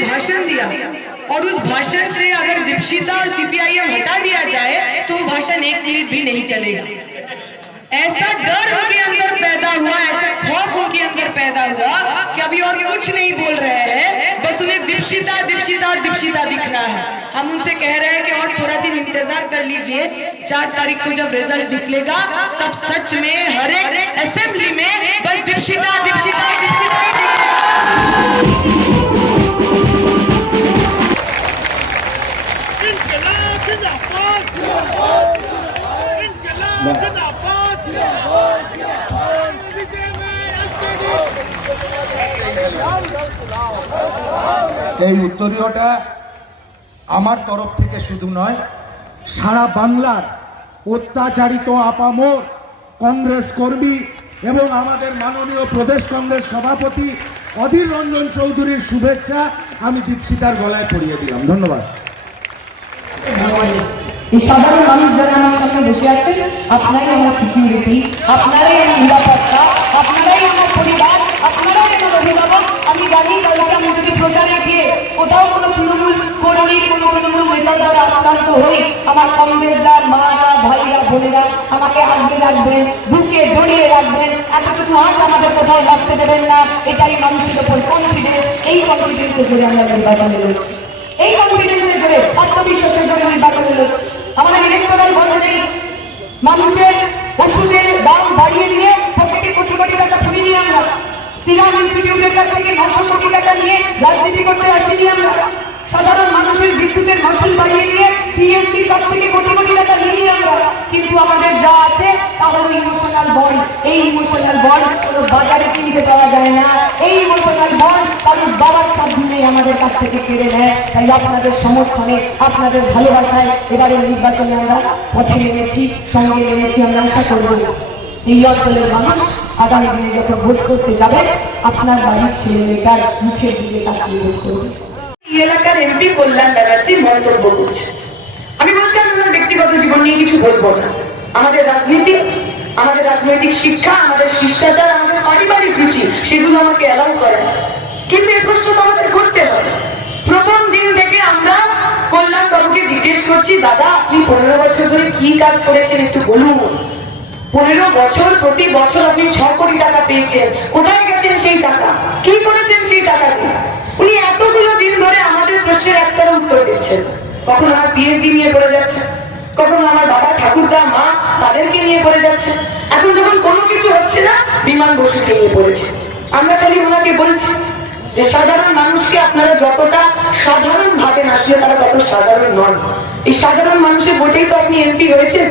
भाषण दिया। और उस भाषण से अगर दीक्षिता और सीपीआईएम हटा दिया जाए तो वो भाषण एक मिनट भी नहीं चलेगा। ऐसा डर उनके अंदर पैदा हुआ, ऐसा खौफ उनके अंदर पैदा हुआ कि अभी और कुछ नहीं बोल रहे हैं, बस उन्हें दीक्षिता दीक्षिता दीक्षिता दिख रहा है। हम उनसे कह रहे हैं कि और थोड़ा दिन इंतज़ार कर लीजिए, चार तारीख को जब रिज़ल्ट निकलेगा, तब सच में हर एक असेंबली में बस दीक्षिता दीक्षिता दीक्षिता এই উত্তরীয়টা আমার তরফ থেকে শুধু নয়, সারা বাংলার অত্যাচারিত আপামর কংগ্রেস কর্মী এবং আমাদের মাননীয় প্রদেশ কংগ্রেস সভাপতি অধীর রঞ্জন চৌধুরীর শুভেচ্ছা আমি দীক্ষিতার গলায় পরিয়ে দিলাম। ধন্যবাদ। এই সাধারণ মানুষ যারা আমার সামনে বসে আছেন, আপনারাই আমার সিকিউরিটি আপনারাই আমার নিরাপত্তা, আপনারাই আমার পরিবার, আপনারাই আমার অভিভাবক। আমি জানি কালকে আমি যদি প্রচারে গিয়ে কোথাও কোনো তৃণমূল কর্মী, কোনো তৃণমূল নেতা দ্বারা আক্রান্ত হই আমার কমরেডরা মারা, ভাইরা, বোনেরা আমাকে আগলে রাখবেন, বুকে জড়িয়ে রাখবেন। এতটুকু হাত আমাদের কোথাও রাখতে দেবেন না, এটাই মানুষের ওপর কনফিডেন্স এই কনফিডেন্সের জন্য আমরা নির্বাচনে লড়ছি। এই কনফিডেন্সের জোরে মানুষের ওষুধের দাম বাড়িয়ে দিয়ে পকেটে কোটি কোটি টাকা তুলে নিয়ে আমরা। সিরাম ইনস্টিটিউটের কাছ থেকে নশো কোটি টাকা নিয়ে রাজনীতি করতে আসিনি আমরা। সাধারণ মানুষের বিদ্যুতের মাসুল বাড়িয়ে দিয়ে পিএসসির কাছ থেকে কোটি কোটি টাকা নিয়ে আমরা। কিন্তু আমাদের যা আছে, তা হলো ইমোশনাল বন্ড। এই ইমোশনাল বন্ড কোনো বাজারে কিনতে পাওয়া যায় না। এই ইমোশনাল সাধ্যে আমাদের কাছ থেকে কেড়ে নেয়। তাই আপনাদের সমর্থনে, আপনাদের ভালোবাসায় এবারে নির্বাচনে আমরা পথে নেমেছি, সঙ্গে নেমেছি আমরা আশা করব। এই অঞ্চলের মানুষ আগামী দিনে যখন ভোট করতে যাবে, আপনার বাড়ির ছেলে মেয়েটার মুখের দিকে তাকিয়ে ভোট করবে। এলাকার এমপি কল্যাণ ব্যানার্জি মন্তব্য করছে। আমি বলছি, আমি ব্যক্তিগত জীবন নিয়ে কিছু বলব না। আমাদের রাজনীতি, আমাদের রাজনৈতিক শিক্ষা, আমাদের শিষ্টাচার, আমাদের পারিবারিক রুচি, সেগুলো আমাকে অ্যালাউ করে কিন্তু এই প্রশ্ন তো আমাদের করতে হবে প্রথম দিন থেকে আমরা কল্যাণ বাবুকে জিজ্ঞেস করছি দাদা, আপনি পনেরো বছর ধরে কি কাজ করেছেন একটু বলুন। পনেরো বছর, প্রতি বছর আপনি ছ কোটি টাকা পেয়েছেন। কোথায় গেছেন সেই টাকা? কি করেছেন সেই টাকা উনি এতগুলো দিন ধরে আমাদের প্রশ্নের একটার উত্তর দিচ্ছেন। কখন আমার পিএইচডি নিয়ে পড়ে যাচ্ছে কখন আমার বাবা, ঠাকুরদা, মা তাদেরকে নিয়ে পড়ে যাচ্ছে এখন যখন কোনো কিছু হচ্ছে না, বিমান বসুকে নিয়ে পড়েছে। আমরা খালি ওনাকে বলছি যে, সাধারণ মানুষকে আপনারা যতটা সাধারণ ভাবে আসলে তারা সাধারণ নন এই সাধারণ মানুষের ভোটেই তো আপনি এমপি হয়েছেন।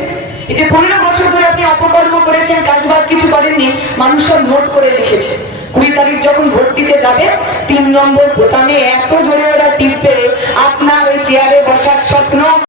এই যে পনেরো বছর ধরে আপনি অপকর্ম করেছেন, কাজবাজ কিছু করেননি, মানুষ সব নোট করে রেখেছে। কুড়ি তারিখ যখন ভোট দিতে যাবে, তিন নম্বর বোতামে এত জোরে ওরা টিপবে